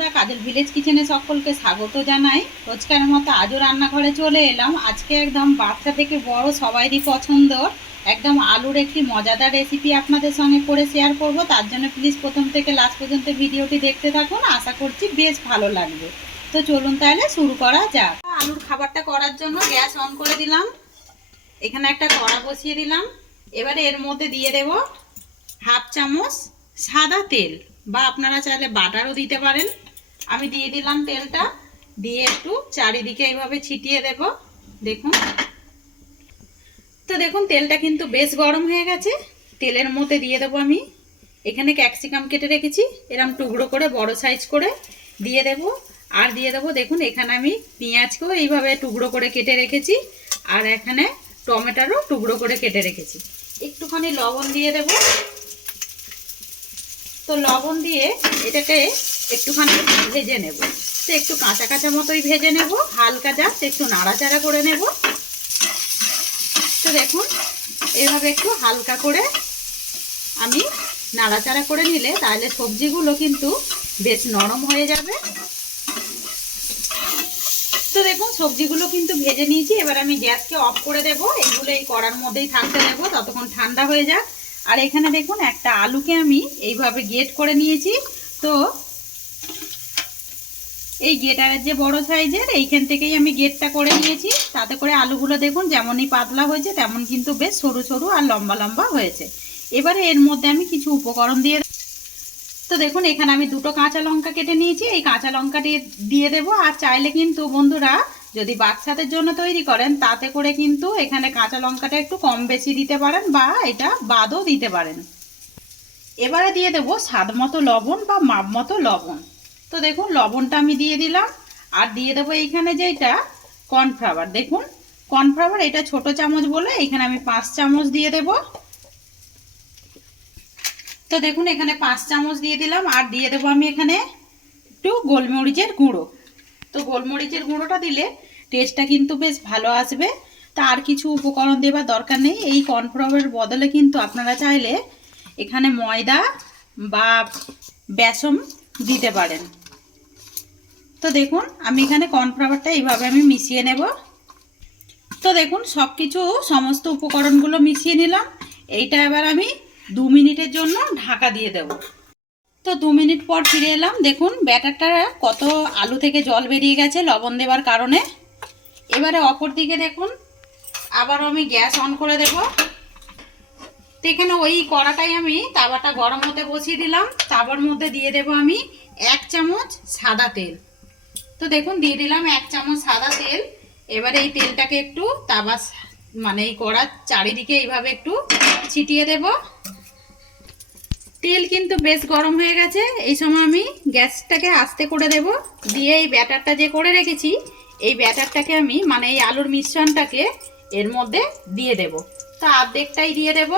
বন্ধুরা, কাজল ভিলেজ কিচেনে সকলকে স্বাগত জানাই। রোজকার মতো আজও রান্নাঘরে চলে এলাম। আজকে একদম বাচ্চা থেকে বড় সবাইরই পছন্দ একদম আলুর একটি মজাদার রেসিপি আপনাদের সঙ্গে করে শেয়ার করব। তার জন্য প্লিজ প্রথম থেকে লাস্ট পর্যন্ত ভিডিওটি দেখতে থাকুন, আশা করছি বেশ ভালো লাগবে। তো চলুন তাহলে শুরু করা যাক। আলুর খাবারটা করার জন্য গ্যাস অন করে দিলাম, এখানে একটা কড়া বসিয়ে দিলাম। এবারে এর মধ্যে দিয়ে দেব হাফ চামচ সাদা তেল, বা আপনারা চাইলে বাটারও দিতে পারেন। আমি দিয়ে দিলাম তেলটা, দিয়ে একটু চারিদিকে এইভাবে ছিটিয়ে দেব। দেখুন, তো দেখুন তেলটা কিন্তু বেশ গরম হয়ে গেছে। তেলের মধ্যে দিয়ে দেবো আমি এখানে ক্যাপসিকাম কেটে রেখেছি, এরকম টুকরো করে বড় সাইজ করে দিয়ে দেব। আর দিয়ে দেবো দেখুন এখানে আমি পেঁয়াজকেও এইভাবে টুকরো করে কেটে রেখেছি, আর এখানে টমেটোরও টুকরো করে কেটে রেখেছি। একটুখানি লবণ দিয়ে দেব। তো লবণ দিয়ে এটাকে একটুখানি ভেজে নেব। তো একটু কাঁচা কাঁচা মতোই ভেজে নেব, হালকা জাস্ট একটু নাড়াচাড়া করে নেব। তো দেখুন এভাবে একটু হালকা করে আমি নাড়াচাড়া করে নিলে তাহলে সবজিগুলো কিন্তু বেশ নরম হয়ে যাবে। তো দেখুন সবজিগুলো কিন্তু ভেজে নিয়েছি। এবার আমি গ্যাসকে অফ করে দেব, এগুলো এই কড়ার মধ্যেই থাকতে দেবো ততক্ষণ ঠান্ডা হয়ে যাক। আর এখানে দেখুন একটা আলুকে আমি এইভাবে গেট করে নিয়েছি। তো এই গেটারের যে বড় সাইজের এইখান থেকেই আমি গেটটা করে নিয়েছি, তাতে করে আলুগুলো দেখুন যেমনই পাতলা হয়েছে তেমন কিন্তু বেশ সরু সরু আর লম্বা লম্বা হয়েছে। এবারে এর মধ্যে আমি কিছু উপকরণ দিয়ে, তো দেখুন এখানে আমি দুটো কাঁচা লঙ্কা কেটে নিয়েছি, এই কাঁচা লঙ্কাটি দিয়ে দেব। আর চাইলে কিন্তু বন্ধুরা যদি বাচ্চাদের জন্য তৈরি করেন তাতে করে কিন্তু এখানে কাঁচা লঙ্কাটা একটু কম বেশি দিতে পারেন, বা এটা বাদও দিতে পারেন। এবারে দিয়ে দেব স্বাদ মতো লবণ বা মাপ মতো লবণ। তো দেখুন লবণটা আমি দিয়ে দিলাম। আর দিয়ে দেবো এইখানে যেটা কর্নফ্লাওয়ার, দেখুন কর্নফ্লাওয়ার এটা ছোট চামচ বলে এখানে আমি 5 চামচ দিয়ে দেব। তো দেখুন এখানে 5 চামচ দিয়ে দিলাম। আর দিয়ে দেবো আমি এখানে একটু গোলমরিচের গুঁড়ো। তো গোলমরিচের গুঁড়োটা দিলে টেস্টটা কিন্তু বেশ ভালো আসবে। তা আর কিছু উপকরণ দেওয়ার দরকার নেই। এই কর্নফ্লাওয়ারের বদলে কিন্তু আপনারা চাইলে এখানে ময়দা বা বেসন দিতে পারেন। তো দেখুন আমি এখানে কর্নফ্লাওয়ারটা এইভাবে আমি মিশিয়ে নেব। তো দেখুন সমস্ত উপকরণগুলো মিশিয়ে নিলাম। এইটা এবার আমি 2 মিনিটের জন্য ঢাকা দিয়ে দেব। তো 2 মিনিট পর ফিরে এলাম। দেখুন ব্যাটারটা কত আলু থেকে জল বেরিয়ে গেছে লবণ দেওয়ার কারণে। এবারে অপর দিকে দেখুন আবার আমি গ্যাস অন করে দেব। তো এখানে ওই কড়াটাই আমি তাওয়াটা গরম হতে বসিয়ে দিলাম। তাওয়ার মধ্যে দিয়ে দেব আমি 1 চামচ সাদা তেল। তো দেখুন দিয়ে দিলাম 1 চামচ সাদা তেল। এবারে এই তেলটাকে একটু তাওয়া মানে এই কড়ার চারিদিকে এইভাবে একটু ছিটিয়ে দেব। তেল কিন্তু বেশ গরম হয়ে গেছে। এই সময় আমি গ্যাসটাকে আস্তে করে দেব, দিয়ে এই ব্যাটারটা যে করে রেখেছি এই ব্যাটারটাকে আমি মানে এই আলুর মিশ্রণটাকে এর মধ্যে দিয়ে দেব। তো অর্ধেকটাই দিয়ে দেব।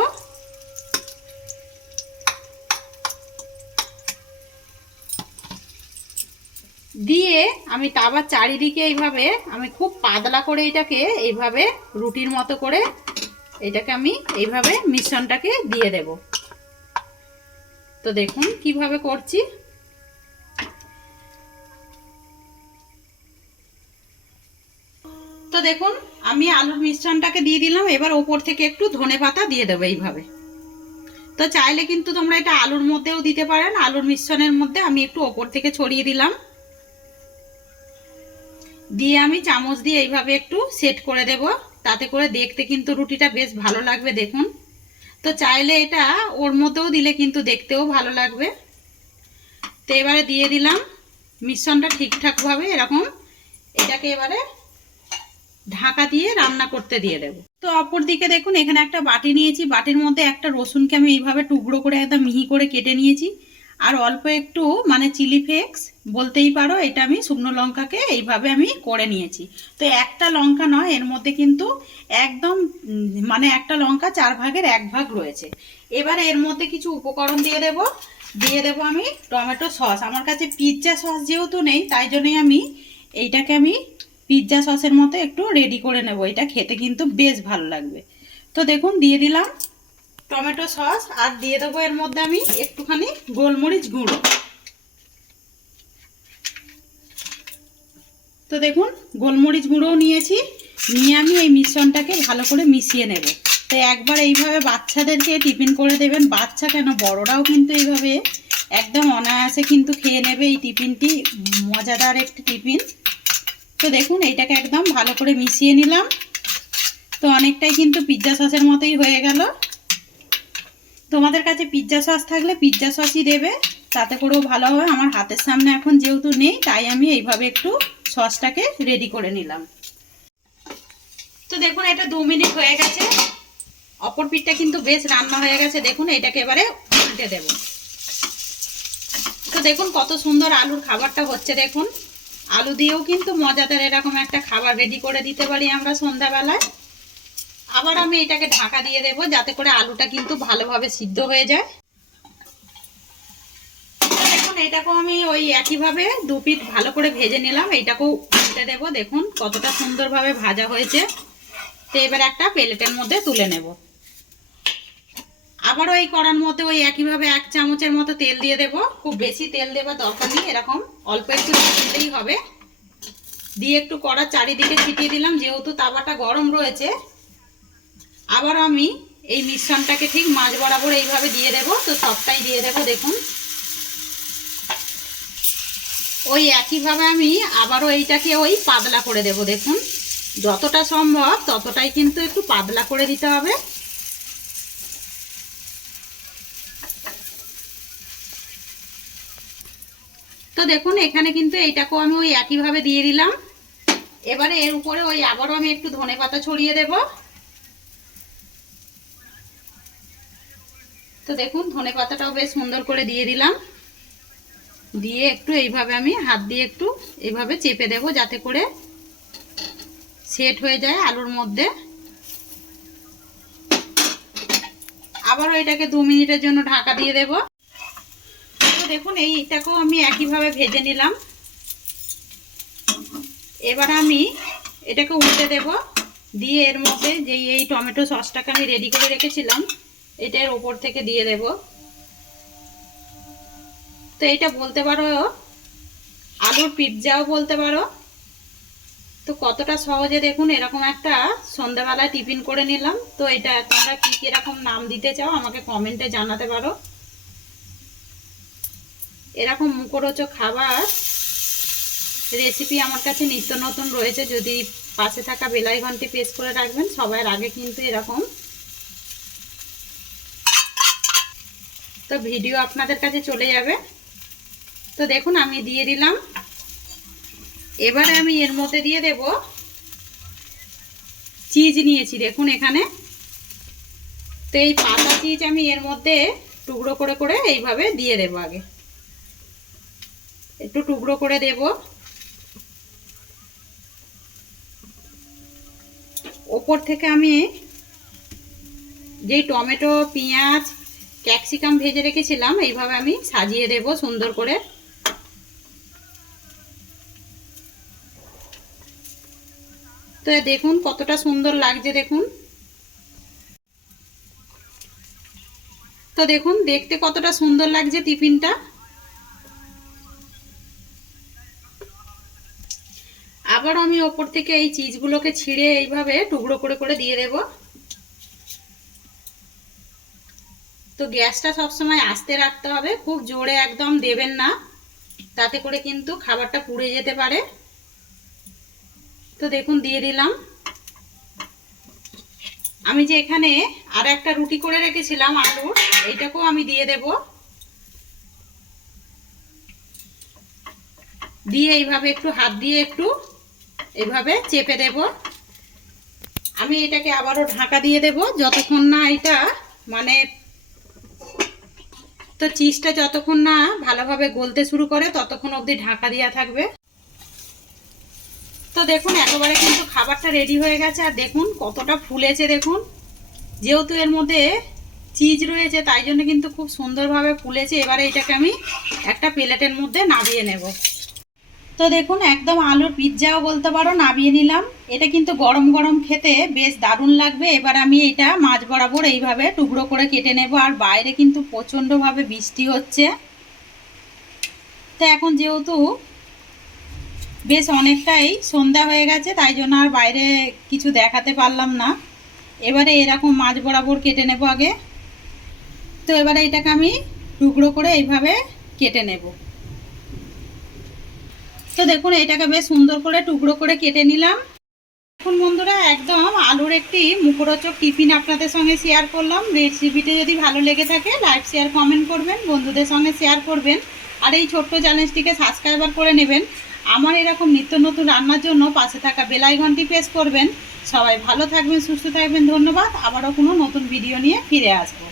দিয়ে আমি তাওয়ার চারিদিকে এইভাবে আমি খুব পাতলা করে এটাকে এইভাবে রুটির মতো করে এটাকে আমি এইভাবে মিশ্রণটাকে দিয়ে দেব। তো দেখুন কিভাবে করছি। তো দেখুন আমি আলুর মিশ্রণটাকে দিয়ে দিলাম। এবার ওপর থেকে একটু ধনেপাতা দিয়ে দেবো এইভাবে। তো চাইলে কিন্তু তোমরা এটা আলুর মধ্যেও দিতে পারেন, আলুর মিশ্রণের মধ্যে আমি একটু ওপর থেকে ছড়িয়ে দিলাম। দিয়ে আমি চামচ দিয়ে এইভাবে একটু সেট করে দেব, তাতে করে দেখতে কিন্তু রুটিটা বেশ ভালো লাগবে। দেখুন, তো চাইলে এটা ওর মধ্যেও দিলে কিন্তু দেখতেও ভালো লাগবে। তো এবারে দিয়ে দিলাম মিশ্রণটা ঠিকঠাকভাবে এরকম। এটাকে এবারে ঢাকা দিয়ে রান্না করতে দিয়ে দেব। তো অপর দিকে দেখুন এখানে একটা বাটি নিয়েছি, বাটির মধ্যে একটা রসুনকে আমি এইভাবে টুকরো করে একদম মিহি করে কেটে নিয়েছি। আর অল্প একটু মানে চিলি ফ্লেক্স বলতেই পারো, এটা আমি শুকনো লঙ্কাকে এইভাবে আমি করে নিয়েছি। তো একটা লঙ্কা নয়, এর মধ্যে কিন্তু একদম মানে একটা লঙ্কা 4 ভাগের 1 ভাগ রয়েছে। এবারে এর মধ্যে কিছু উপকরণ দিয়ে দেব আমি টমেটো সস। আমার কাছে পিৎজা সস যেহেতু নেই তাই জন্যই আমি এইটাকে আমি পিৎজা সসের মতো একটু রেডি করে নেব। এটা খেতে কিন্তু বেশ ভালো লাগবে। তো দেখুন দিয়ে দিলাম টমেটো সস। আর দিয়ে দেবো এর মধ্যে আমি একটুখানি গোলমরিচ গুঁড়ো। তো দেখুন গোলমরিচ গুঁড়োও নিয়েছি, নিয়ে আমি এই মিশ্রণটাকে ভালো করে মিশিয়ে নেব। তো একবার এইভাবে বাচ্চাদেরকে টিফিন করে দেবেন, বাচ্চা কেন বড়রাও কিন্তু এইভাবে একদম অনায়াসে কিন্তু খেয়ে নেবে। এই টিফিনটি মজাদার একটি টিফিন। তো দেখুন এইটাকে একদম ভালো করে মিশিয়ে নিলাম। তো অনেকটাই কিন্তু পিৎজা সসের মতোই হয়ে গেল। তোমাদের কাছে পিৎজা সস থাকলে পিৎজা সসই দেবে, তাতে করেও ভালো হবে। আমার হাতের সামনে এখন যেহেতু নেই, তাই আমি এইভাবে একটু সসটাকে রেডি করে নিলাম। তো দেখুন এটা 2 মিনিট হয়ে গেছে, অপর পিঠটা কিন্তু বেশ রান্না হয়ে গেছে। দেখুন এটাকে এবারে উল্টে দেব। তো দেখুন কত সুন্দর আলুর খাবারটা হচ্ছে। দেখুন আলু দিয়েও কিন্তু মজাদার এরকম একটা খাবার রেডি করে দিতে পারি আমরা সন্ধ্যাবেলায়। আবার আমি এটাকে ঢাকা দিয়ে দেব, যাতে করে আলুটা কিন্তু ভালোভাবে সিদ্ধ হয়ে যায়। দেখুন এটাকেও আমি ওই একইভাবে 2 পিঠ ভালো করে ভেজে নিলাম। এইটাকেও উল্টে দেব। দেখুন কতটা সুন্দরভাবে ভাজা হয়েছে। তো এবার একটা প্লেটের মধ্যে তুলে নেব। আবারও এই কড়ার মধ্যে ওই একইভাবে 1 চামচের মতো তেল দিয়ে দেব। খুব বেশি তেল দেওয়ার দরকার নেই, এরকম অল্প একটু দিলেই হবে। দিয়ে একটু কড়ার চারিদিকে ছিটিয়ে দিলাম, যেহেতু তাওয়াটা গরম রয়েছে। আবার আমি এই মিশ্রণটাকে ঠিক মাঝ বরাবর এইভাবে দিয়ে দেব। তো সবটাই দিয়ে দেব। দেখুন ওই একইভাবে আমি আবারও এইটাকে ওই পাতলা করে দেব। দেখুন যতটা সম্ভব ততটাই কিন্তু একটু পাতলা করে দিতে হবে। তো দেখুন এখানে কিন্তু এইটাকেও আমি ওই একইভাবে দিয়ে দিলাম। এবারে এর উপরে ওই আবারও আমি একটু ধনেপাতা ছড়িয়ে দেব। তো দেখুন ধনেপাতাটাও বেশ সুন্দর করে দিয়ে দিলাম। দিয়ে একটু এইভাবে আমি হাত দিয়ে একটু এইভাবে চেপে দেব, যাতে করে সেট হয়ে যায় আলুর মধ্যে। আবারও এটাকে 2 মিনিটের জন্য ঢাকা দিয়ে দেব। তো দেখুন এইটাকেও আমি একইভাবে ভেজে নিলাম। এবার আমি এটাকে উল্টে দেব, দিয়ে এর মধ্যে যেই এই টমেটো সসটাকে আমি রেডি করে রেখেছিলাম এটার ওপর থেকে দিয়ে দেব। তো এটা বলতে পারো আলুর পিৎজাও বলতে পারো। তো কতটা সহজে দেখুন এরকম একটা সন্ধ্যাবেলায় টিফিন করে নিলাম। তো এটা তোমরা কি কিরকম নাম দিতে চাও আমাকে কমেন্টে জানাতে পারো। এরকম মুখরোচক খাবার রেসিপি আমার কাছে নিত্য নতুন রয়েছে। যদি পাশে থাকা বেল আইকনটি প্রেস করে রাখবেন, সবার আগে কিন্তু এরকম তো ভিডিও আপনাদের কাছে চলে যাবে। তো দেখুন আমি দিয়ে দিলাম। এবারে আমি এর মধ্যে দিয়ে দেব চিজ নিয়েছি। দেখুন এখানে তো এই পাতা চিজ আমি এর মধ্যে টুকরো করে করে এইভাবে দিয়ে দেব। আগে একটু টুকরো করে দেব। ওপর থেকে আমি যেই টমেটো পেঁয়াজ ক্যাপসিকাম ভেজে রেখেছিলাম এইভাবে আমি সাজিয়ে দেব সুন্দর করে। তো দেখুন কতটা সুন্দর লাগছে। দেখুন তো দেখুন দেখতে কতটা সুন্দর লাগছে টিফিনটা। আবার আমি ওপর থেকে এই চিজগুলোকে ছিঁড়ে এইভাবে টুকরো করে করে দিয়ে দেব। তো গ্যাসটা সবসময় আস্তে রাখতে হবে, খুব জোরে একদম দেবেন না, তাতে করে কিন্তু খাবারটা পুড়ে যেতে পারে। তো দেখুন দিয়ে দিলাম। আমি যে এখানে আর একটা রুটি করে রেখেছিলাম আলুর, এইটাকেও আমি দিয়ে দেব। দিয়ে এইভাবে একটু হাত দিয়ে একটু এইভাবে চেপে দেব। আমি এটাকে আবারও ঢাকা দিয়ে দেব যতক্ষণ না এটা মানে তো চিজটা যতক্ষণ না ভালোভাবে গলতে শুরু করে ততক্ষণ অবধি ঢাকা দেওয়া থাকবে। তো দেখুন একেবারে কিন্তু খাবারটা রেডি হয়ে গেছে। আর দেখুন কতটা ফুলেছে। দেখুন যেহেতু এর মধ্যে চিজ রয়েছে তাই জন্য কিন্তু খুব সুন্দরভাবে ফুলেছে। এবারে এটাকে আমি একটা প্লেটের মধ্যে নামিয়ে নেব। তো দেখুন একদম আলুর পিৎজাও বলতে পারো নামিয়ে নিলাম। এটা কিন্তু গরম গরম খেতে বেশ দারুণ লাগবে। এবার আমি এটা মাঝ বরাবর এইভাবে টুকরো করে কেটে নেব। আর বাইরে কিন্তু প্রচণ্ডভাবে বৃষ্টি হচ্ছে। তো এখন যেহেতু বেশ অনেকটাই সন্ধ্যা হয়ে গেছে, তাই জন্য আর বাইরে কিছু দেখাতে পারলাম না। এবারে এরকম মাছ বরাবর কেটে নেব আগে। তো এবারে এটাকে আমি টুকরো করে এইভাবে কেটে নেব। তো দেখুন এটাকে বেশ সুন্দর করে টুকরো করে কেটে নিলাম। এখন বন্ধুরা একদম আলুর একটি মুখরোচক টিফিন আপনাদের সঙ্গে শেয়ার করলাম। রেসিপিটা যদি ভালো লেগে থাকে লাইক শেয়ার কমেন্ট করবেন, বন্ধুদের সঙ্গে শেয়ার করবেন, আর এই ছোট্ট চ্যানেলটিকে সাবস্ক্রাইবার করে নেবেন। আমার এরকম নিত্য নতুন রান্নার জন্য পাশে থাকা বেল আইকনটি প্রেস করবেন। সবাই ভালো থাকবেন, সুস্থ থাকবেন, ধন্যবাদ। আবারও কোনো নতুন ভিডিও নিয়ে ফিরে আসবো।